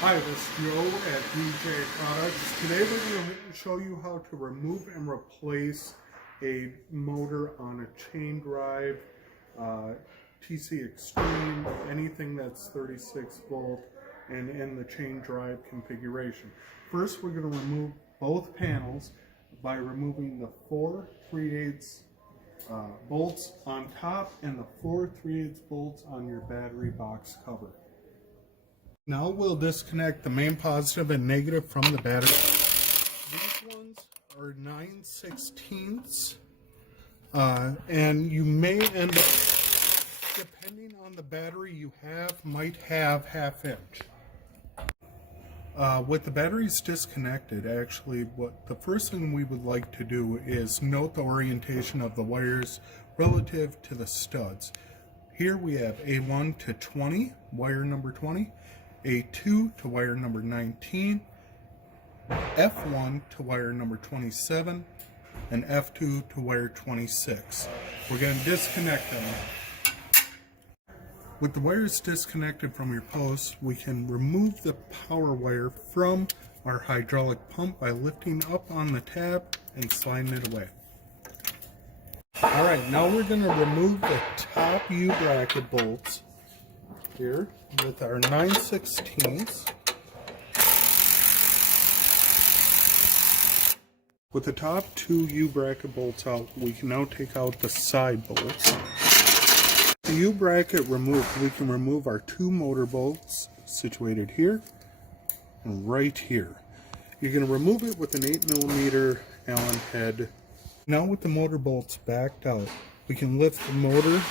Hi, this is Joe at DJ Products. Today we're going to show you how to remove and replace a motor on a Chaindrive, TC Extreme, anything that's 36 volt and in the Chaindrive configuration. First, we're going to remove both panels by removing the 4 3/8 bolts on top and the 4 3/8 bolts on your battery box cover. Now we'll disconnect the main positive and negative from the battery. These ones are 9/16, and you may end up, depending on the battery you have, might have 1/2 inch. With the batteries disconnected, actually, the first thing we would like to do is note the orientation of the wires relative to the studs. Here we have A1 to 20, wire number 20, A2 to wire number 19, F1 to wire number 27, and F2 to wire 26. We're going to disconnect them now. With the wires disconnected from your post, we can remove the power wire from our hydraulic pump by lifting up on the tab and sliding it away. Alright, now we're going to remove the top U-bracket bolts here with our 9/16. With the top 2 U-bracket bolts out, we can now take out the side bolts. The U-bracket removed, we can remove our 2 motor bolts situated here and right here. You're going to remove it with an 8mm Allen head. Now with the motor bolts backed out, we can lift the motor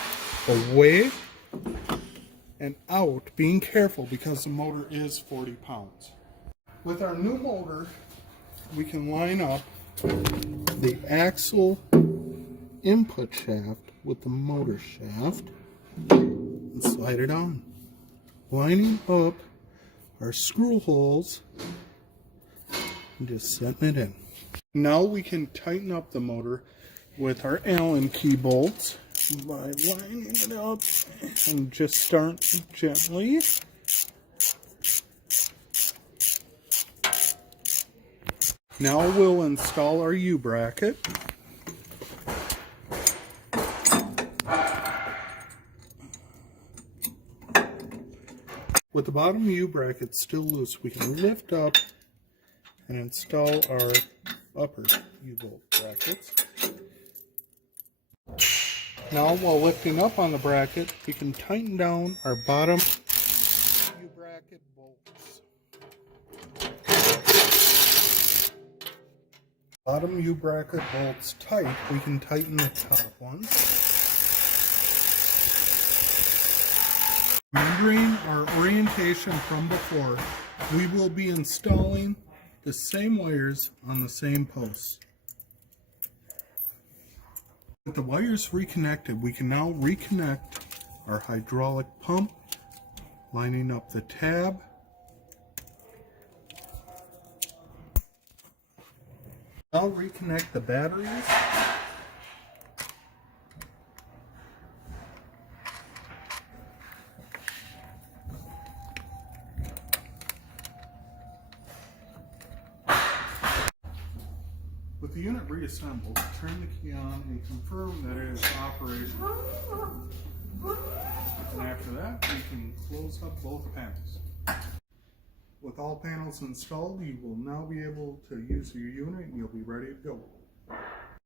away and out, being careful because the motor is 40 pounds. With our new motor, we can line up the axle input shaft with the motor shaft and slide it on, lining up our screw holes and just setting it in. Now we can tighten up the motor with our Allen key bolts by lining it up and just start gently. Now we'll install our U-bracket. With the bottom U-bracket still loose, we can lift up and install our upper U-bolt brackets. Now, while lifting up on the bracket, we can tighten down our bottom U-bracket bolts. Bottom U-bracket bolts tight, we can tighten the top ones. Remembering our orientation from before, we will be installing the same wires on the same posts. With the wires reconnected, we can now reconnect our hydraulic pump, lining up the tab. Now reconnect the batteries. With the unit reassembled, turn the key on and confirm that it is operational. And after that, we can close up both panels. With all panels installed, you will now be able to use your unit and you'll be ready to go.